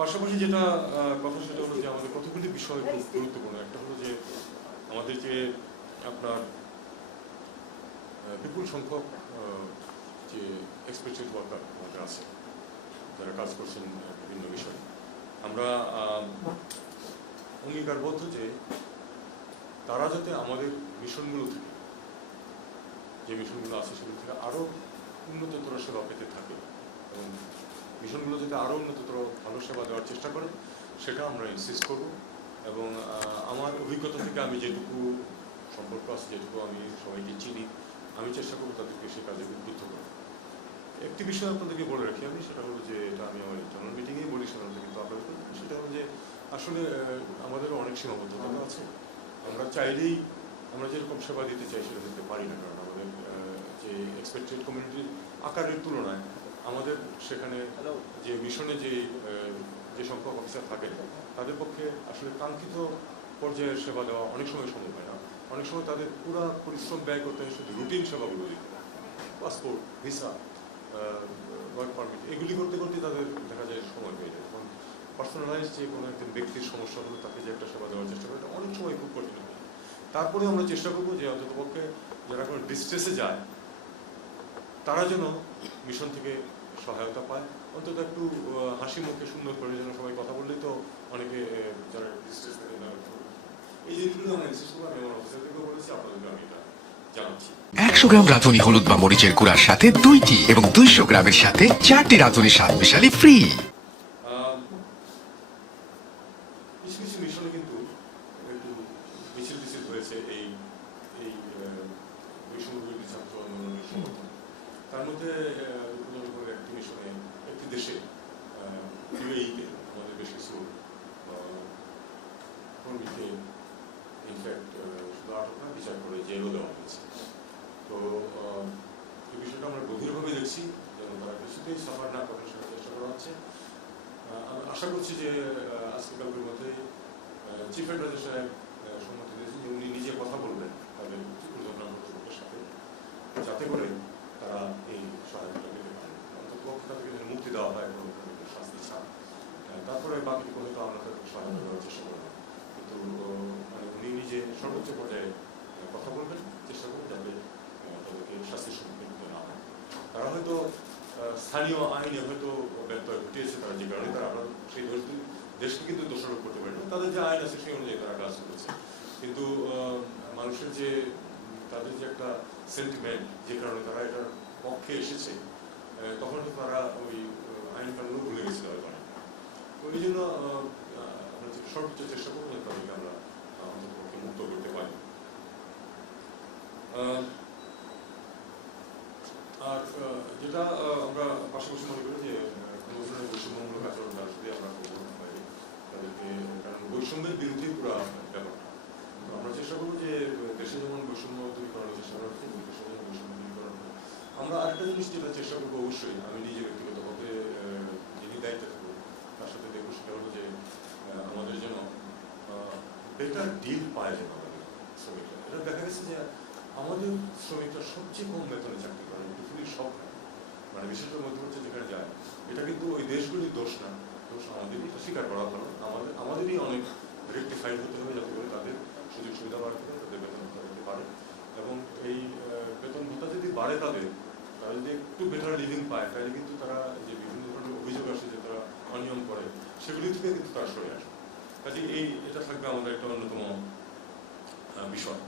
পাশাপাশি যেটা কথা সেটা হলো যে আমাদের কতগুলি বিষয় খুব গুরুত্বপূর্ণ। একটা হলো যে আমাদের যে আপনার বিপুল সংখ্যক যে এক্সপেরিয়েন্সড ওয়ার্কার আমাদের আছে যারা কাজ করছেন বিভিন্ন বিষয়ে, আমরা অঙ্গীকারবদ্ধ যে তারা যাতে আমাদের মিশনগুলো থেকে, যে মিশনগুলো আছে সেগুলো থেকে আরও উন্নততর সেবা পেতে থাকে এবং মিশনগুলো যাতে আরও উন্নততর ভালো সেবা দেওয়ার চেষ্টা করে সেটা আমরা ইনসিস্ট করব। এবং আমার অভিজ্ঞতা থেকে আমি যেটুকু সম্পর্ক আছে, যেটুকু আমি সবাইকে চিনি, আমি চেষ্টা করবো তাদেরকে সে কাজে উদ্বুদ্ধ করা। একটি বিষয় আপনাদেরকে বলে রাখি আমি, সেটা হলো যে এটা আমি আমার ইন্টারনাল মিটিংয়েই বলি সাধারণত, কিন্তু আপনাদের সেটা হলো যে আসলে আমাদেরও অনেক সীমাবদ্ধতা আছে। আমরা চাইলেই আমরা যেরকম সেবা দিতে চাই সেটা দিতে পারি না, কারণ আমাদের যে এক্সপেক্টেড কমিউনিটির আকারের তুলনায় আমাদের সেখানে যে মিশনে যে সংখ্যক অফিসার থাকেন তাদের পক্ষে আসলে কাঙ্ক্ষিত পর্যায়ের সেবা দেওয়া অনেক সময় সম্ভব হয় না। অনেক সময় তাদের পুরো পরিশ্রম ব্যয় করতে হয় শুধু রুটিন সেবাগুলো দিতে, পাসপোর্ট, ভিসা, ওয়ার্ক পারমিট, এগুলি করতে করতে তাদের দেখা যায় সময় হয়ে যায়। তখন পার্সোনালাইজ যে কোনো একজন ব্যক্তির সমস্যা হলো তাকে যে একটা সেবা দেওয়ার চেষ্টা করে, এটা অনেক সময় খুব কঠিন হয়। তারপরে আমরা চেষ্টা করবো যে অন্ততপক্ষে যারা কোনো ডিস্ট্রেসে যায় তারা যেন মিশন থেকে সহায়তা পায়, অন্তত একটু হাসি মুখে সুন্দর করে যেন সবাই কথা বললে তো অনেকে যারা ডিস্ট্রেস থাকে এই জিনিসগুলো আমরা বিশেষ করে আমি আমার অফিসার থেকেও বলেছি, আপনাদেরকে আমি এটা জানাচ্ছি। 100 গ্রাম রাঁধুনি হলুদ বা মরিচের গুঁড়ার সাথে 2টি এবং 200 গ্রামের সাথে 4টি রাঁধুনি স্বাদ মিশালি ফ্রি। কিছু কিছু মিশনে কিন্তু একটু মিছিল টিছিল হয়েছে এই এই বৈষম্যবিরোধী ছাত্র আন্দোলনের সমর্থন। তার মধ্যে একটি মিশনে, একটি দেশে ইউএইতে আমাদের বেশ কিছু কর্মীকে ইনফ্যাক্ট শুধু আটক না, বিচার করে জেলও দেওয়া হয়েছে। তো এই বিষয়টা আমরা গভীরভাবে দেখছি, যেন তারা কিছুতেই সাফার না করার চেষ্টা করা হচ্ছে। আশা করছি যে আজকে কালকের মধ্যে চিফ অ্যাডভাইজার সাহেব সম্মতি দিয়েছেন যে উনি নিজে কথা বলবেন তাদের দুর্ঘটনা কর্তৃপক্ষের সাথে, যাতে করে তারা এই সহায়তা পেতে পারে, অন্তত তাদেরকে যেন মুক্তি দেওয়া হয় কোনো শাস্তি ছাড়। তারপরে বাকি কোনো তো আমরা তাদের সহায়তা দেওয়ার চেষ্টা করবো, কিন্তু মানে উনি নিজে সর্বোচ্চ পর্যায়ে কথা বলবেন, চেষ্টা করবেন যাতে তাদেরকে শাস্তির সম্মুখীন হতে না হয়। তারা হয়তো স্থানীয় আইনে হয়তো ব্যত্যয় ঘটিয়েছে, তারা যে কারণে তারা আমরা সেই দেশকে কিন্তু দোষারোপ করতে পারি না, তাদের যে আইন আছে সেই অনুযায়ী তারা কাজ করেছে। কিন্তু মানুষের যে তাদের যে একটা সেন্টিমেন্ট, যে কারণে তারা এটার পক্ষে এসেছে, তখন তারা ওই আইন কানুনও ভুলে গেছিল হয়তো। তো এই জন্য আমরা সর্বোচ্চ চেষ্টা করবো তাদেরকে আমরা আমাদের পক্ষে মুক্ত করতে পারি। আর যেটা আমরা পাশাপাশি মনে করি যে কোনো ধরনের বৈষম্যমূলক আচরণ তার সাথে আমরা করবো না বাইরে তাদেরকে, কারণ বৈষম্যের বিরুদ্ধে পুরো ব্যাপারটা। আমরা চেষ্টা করবো যে দেশে যেমন বৈষম্য তৈরি করার চেষ্টা করা হচ্ছে, দেশে যেমন বৈষম্য তৈরি করা হয়। আমরা আরেকটা জিনিস যেটা চেষ্টা করবো, অবশ্যই আমি নিজে ব্যক্তিগতভাবে যিনি দায়িত্বে থাকবো তার সাথে দেখবো, সেটা হলো যে আমাদের যেন বেটার ডিল পায় যেন আমাদের শ্রমিকরা। এটা দেখা গেছে যে আমাদের শ্রমিকরা সবচেয়ে কম বেতনে চাকরি করে পৃথিবীর সব, মানে বিশেষ করে মধ্যপ্রাচ্য যেখানে যায়, এটা কিন্তু ওই দেশগুলির দোষ না, দোষ আমাদেরই, এটা স্বীকার করা ভালো। আমাদেরই অনেক রেকটিফাইড হতে হবে যাতে করে তাদের সুযোগ সুবিধা বাড়তে পারে, তাদের বেতন ভাতা দিতে পারে। এবং এই বেতন ভাতা যদি বাড়ে তারা যদি একটু বেটার লিভিং পায়, তাহলে কিন্তু তারা যে বিভিন্ন ধরনের অভিযোগ আসে যে তারা অনিয়ম করে, সেগুলি থেকে কিন্তু তারা সরে আসে। কাজে এটা থাকবে আমাদের একটা অন্যতম বিষয়।